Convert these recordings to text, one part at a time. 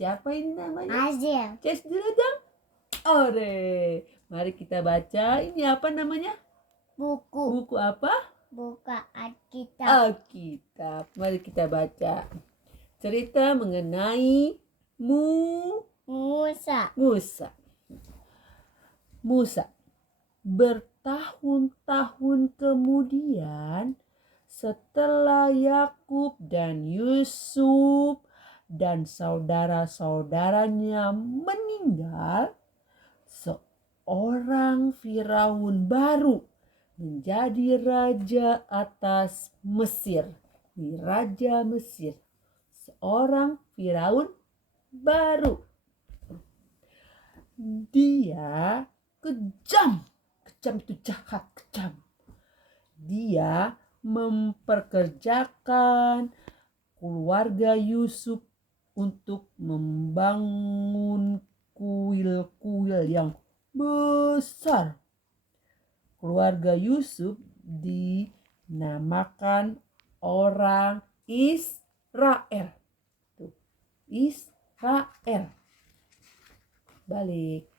Siapa ini namanya? Azil. Ces dulu dong. Ore. Mari kita baca. Ini apa namanya? Buku. Buku apa? Buka Alkitab. Alkitab. Mari kita baca. Cerita mengenai Musa. Musa. Bertahun-tahun kemudian, setelah Yakub dan Yusuf dan saudara-saudaranya meninggal, seorang Firaun baru menjadi raja atas Mesir. Ini raja Mesir. Seorang Firaun baru. Dia kejam. Kejam itu jahat, kejam. Dia memperkerjakan keluarga Yusuf untuk membangun kuil-kuil yang besar. Keluarga Yusuf dinamakan orang Israel. Tuh, Israel. Balik.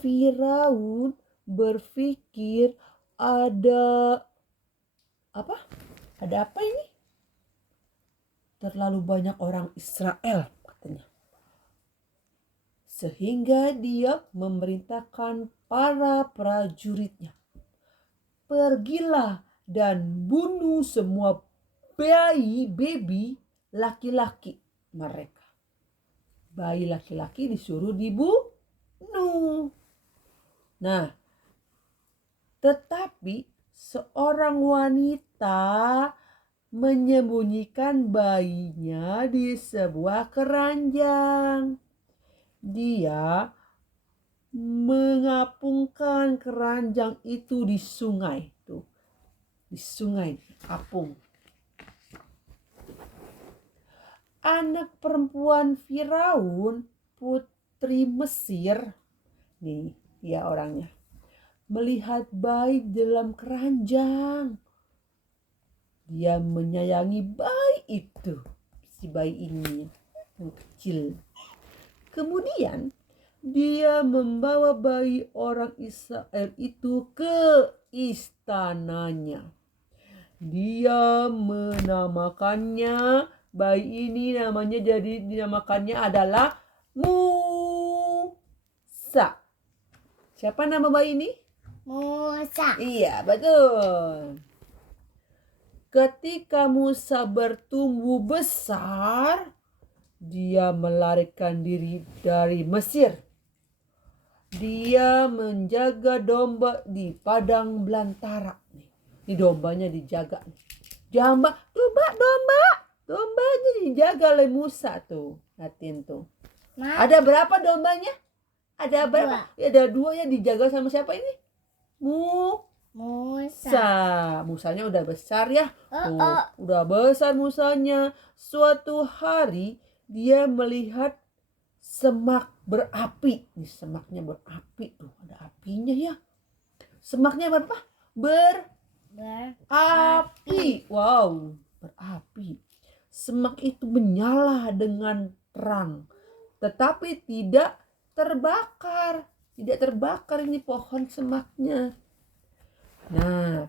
Firaun berpikir ada apa? Ada apa ini? Terlalu banyak orang Israel, katanya. Sehingga dia memerintahkan para prajuritnya, pergilah dan bunuh semua bayi laki-laki mereka. Bayi laki-laki disuruh dibunuh. Nah, tetapi seorang wanita menyembunyikan bayinya di sebuah keranjang. Dia mengapungkan keranjang itu di sungai. Tuh, di sungai, apung. Anak perempuan Firaun, putri Mesir, nih dia orangnya, melihat bayi dalam keranjang. Dia menyayangi bayi itu, si bayi ini yang kecil. Kemudian dia membawa bayi orang Israel itu ke istananya. Dia menamakannya, bayi ini namanya jadi dinamakannya adalah Musa. Siapa nama bayi ini? Musa. Iya, betul. Ketika Musa bertumbuh besar, dia melarikan diri dari Mesir. Dia menjaga domba di padang belantara. Ini dombanya dijaga. Dombanya dijaga oleh Musa tuh. Lihatin tuh. Ada berapa dombanya? Ada berapa? Ya, ada 2 yang dijaga sama siapa ini? Musa. Musanya udah besar ya. Tuh, udah besar Musanya. Suatu hari dia melihat semak berapi. Ini semaknya berapi tuh, ada apinya ya. Semaknya berapa? Berapi. Wow, berapi. Semak itu menyala dengan terang, tetapi tidak terbakar. Tidak terbakar ini pohon semaknya. Nah,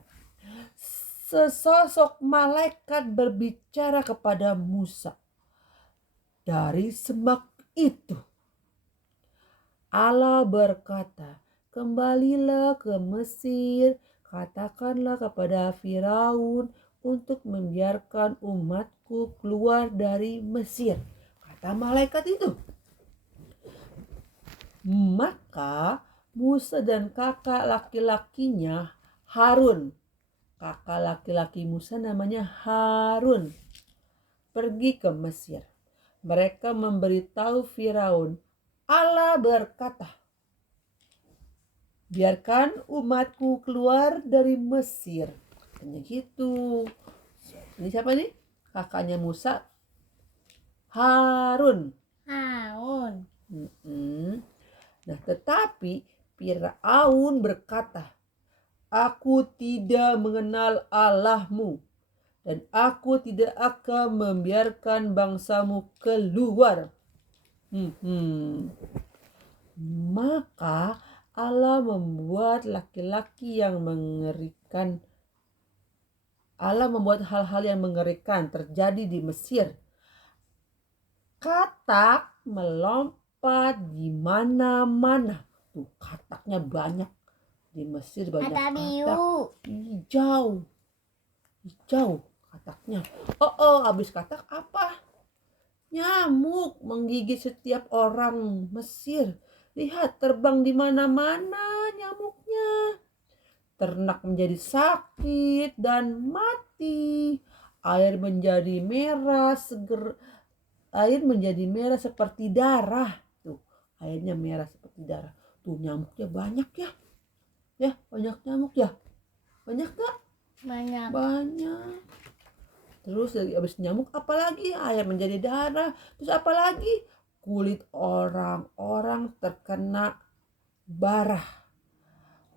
sesosok malaikat berbicara kepada Musa dari semak itu. Allah berkata, kembalilah ke Mesir, katakanlah kepada Firaun untuk membiarkan umatku keluar dari Mesir. Kata malaikat itu. Maka Musa dan kakak laki-lakinya Harun, kakak laki-laki Musa namanya Harun, pergi ke Mesir. Mereka memberitahu Firaun, Allah berkata, biarkan umatku keluar dari Mesir. Katanya gitu. Ini siapa nih? Kakaknya Musa, Harun. Nah, tetapi Firaun berkata, aku tidak mengenal Allahmu, dan aku tidak akan membiarkan bangsamu keluar Maka Allah membuat hal-hal yang mengerikan terjadi di Mesir. Katak melompat di mana-mana. Tuh, kataknya banyak. Di Mesir banyak Ada katak. biru. Hijau kataknya. Habis katak apa? Nyamuk menggigit setiap orang Mesir. Lihat, terbang di mana-mana nyamuknya. Ternak menjadi sakit dan mati. Air menjadi merah seperti darah. Tuh, airnya merah seperti darah. Tuh, nyamuknya banyak ya. Ya, banyak nyamuk ya. Banyak gak? Banyak. Terus habis nyamuk apalagi? Air menjadi darah. Terus apalagi? Kulit orang-orang terkena barah.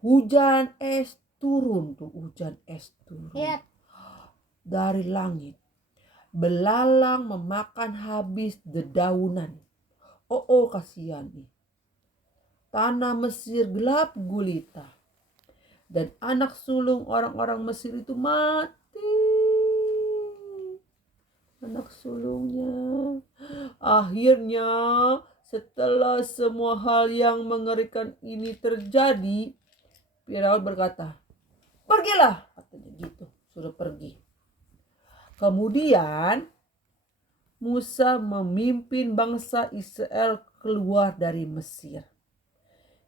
Hujan es turun Lihat. dari langit. Belalang memakan habis dedaunan. Kasihan nih. Tanah Mesir gelap gulita. Dan anak sulung orang-orang Mesir itu mati. Anak sulungnya. Akhirnya setelah semua hal yang mengerikan ini terjadi, Firaun berkata, "Pergilah," katanya gitu, suruh pergi. Kemudian Musa memimpin bangsa Israel keluar dari Mesir.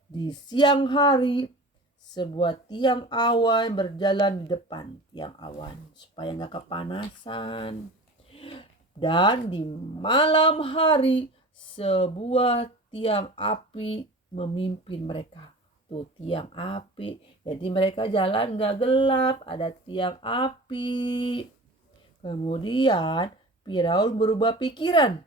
Di siang hari, sebuah tiang awan berjalan di depan tiang awan supaya nggak kepanasan. Dan di malam hari, sebuah tiang api memimpin mereka. Tuh, tiang api. Jadi mereka jalan nggak gelap, ada tiang api. Kemudian Firaun berubah pikiran.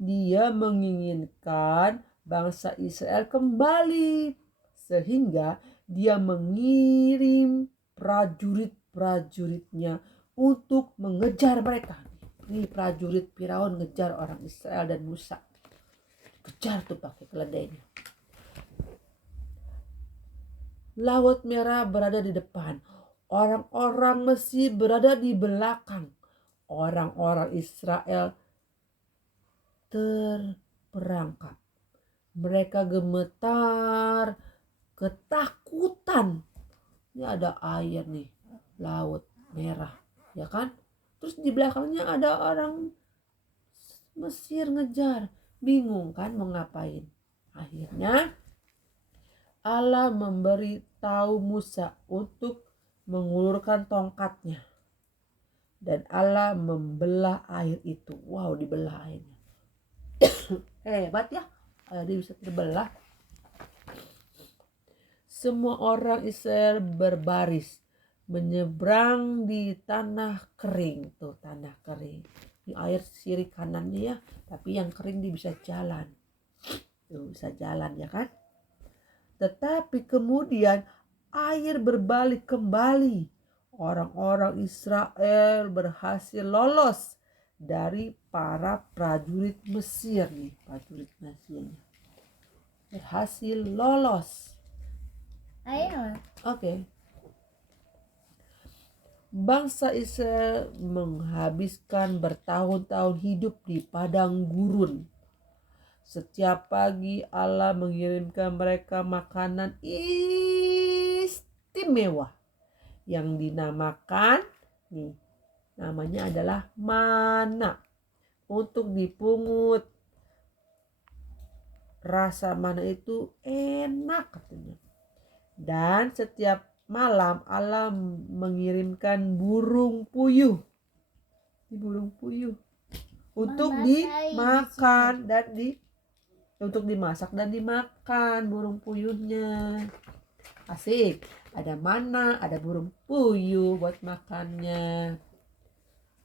Dia menginginkan bangsa Israel kembali, sehingga dia mengirim prajurit-prajuritnya untuk mengejar mereka. Ini prajurit Firaun ngejar orang Israel dan Musa. Kejar tuh pakai keledainya. Laut Merah berada di depan. Orang-orang Mesir berada di belakang. Orang-orang Israel terperangkap. Mereka gemetar, ketakutan. Ini ada air nih, Laut Merah, ya kan? Terus di belakangnya ada orang Mesir ngejar. Bingung kan mau ngapain. Akhirnya Allah memberitahu Musa untuk mengulurkan tongkatnya. Dan Allah membelah air itu. Wow, dibelah airnya. Hebat ya, dia bisa terbelah. Semua orang Israel berbaris menyeberang di tanah kering. Tuh, tanah kering. Ini air sisi kanannya ya, tapi yang kering dia bisa jalan. Tuh, bisa jalan ya kan? Tetapi kemudian air berbalik kembali. Orang-orang Israel berhasil lolos dari para prajurit Mesir nih, prajurit Mesirnya berhasil lolos. Ayo. Oke. Bangsa Israel menghabiskan bertahun-tahun hidup di padang gurun. Setiap pagi Allah mengirimkan mereka makanan istimewa yang dinamakan namanya adalah mana. Untuk dipungut, rasa mana itu enak katanya. Dan setiap malam Allah mengirimkan burung puyuh. Burung puyuh untuk dimakan dan untuk dimasak dan dimakan burung puyuhnya. Asik. Ada mana, ada burung puyuh buat makannya.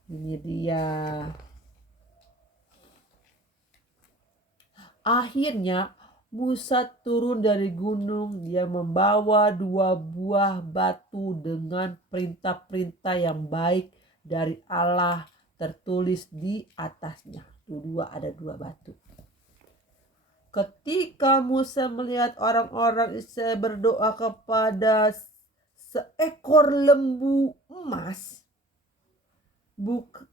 Ini dia. Akhirnya Musa turun dari gunung. Dia membawa 2 buah batu dengan perintah-perintah yang baik dari Allah tertulis di atasnya. Ada 2 batu. Ketika Musa melihat orang-orang Israel berdoa kepada seekor lembu emas,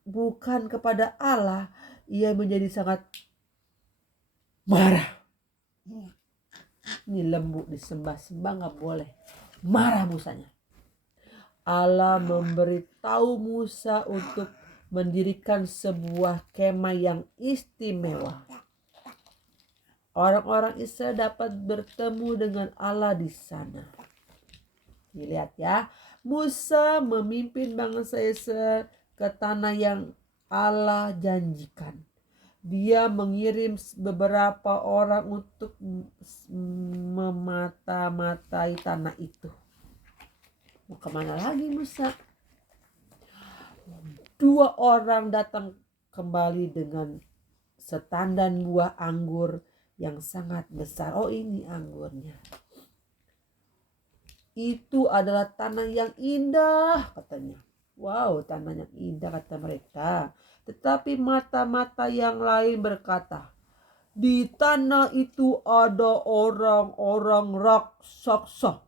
bukan kepada Allah, ia menjadi sangat marah. Ini lembu disembah-sembah, nggak boleh. Marah Musanya. Allah memberitahu Musa untuk mendirikan sebuah kemah yang istimewa. Orang-orang Israel dapat bertemu dengan Allah di sana. Dilihat ya, Musa memimpin bangsa Israel ke tanah yang Allah janjikan. Dia mengirim beberapa orang untuk memata-matai tanah itu. Mau kemana lagi Musa? 2 orang datang kembali dengan setandan buah anggur yang sangat besar. Oh, ini anggurnya. Itu adalah tanah yang indah katanya. Wow, tanah yang indah kata mereka. Tetapi mata-mata yang lain berkata, di tanah itu ada orang-orang raksasa.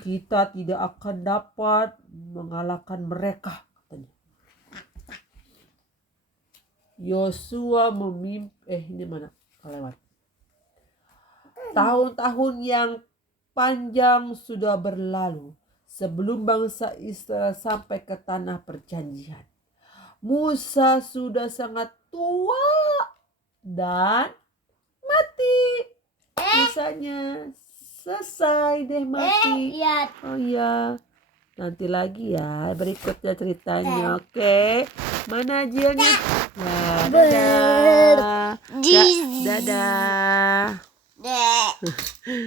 Kita tidak akan dapat mengalahkan mereka katanya. Yosua memimpin Tahun-tahun yang panjang sudah berlalu sebelum bangsa Israel sampai ke tanah perjanjian. Musa sudah sangat tua dan mati. Musanya selesai deh mati. Oh iya. Nanti lagi ya berikutnya ceritanya. Oke. Mana Jiannya? Nah, dadah. Dadah.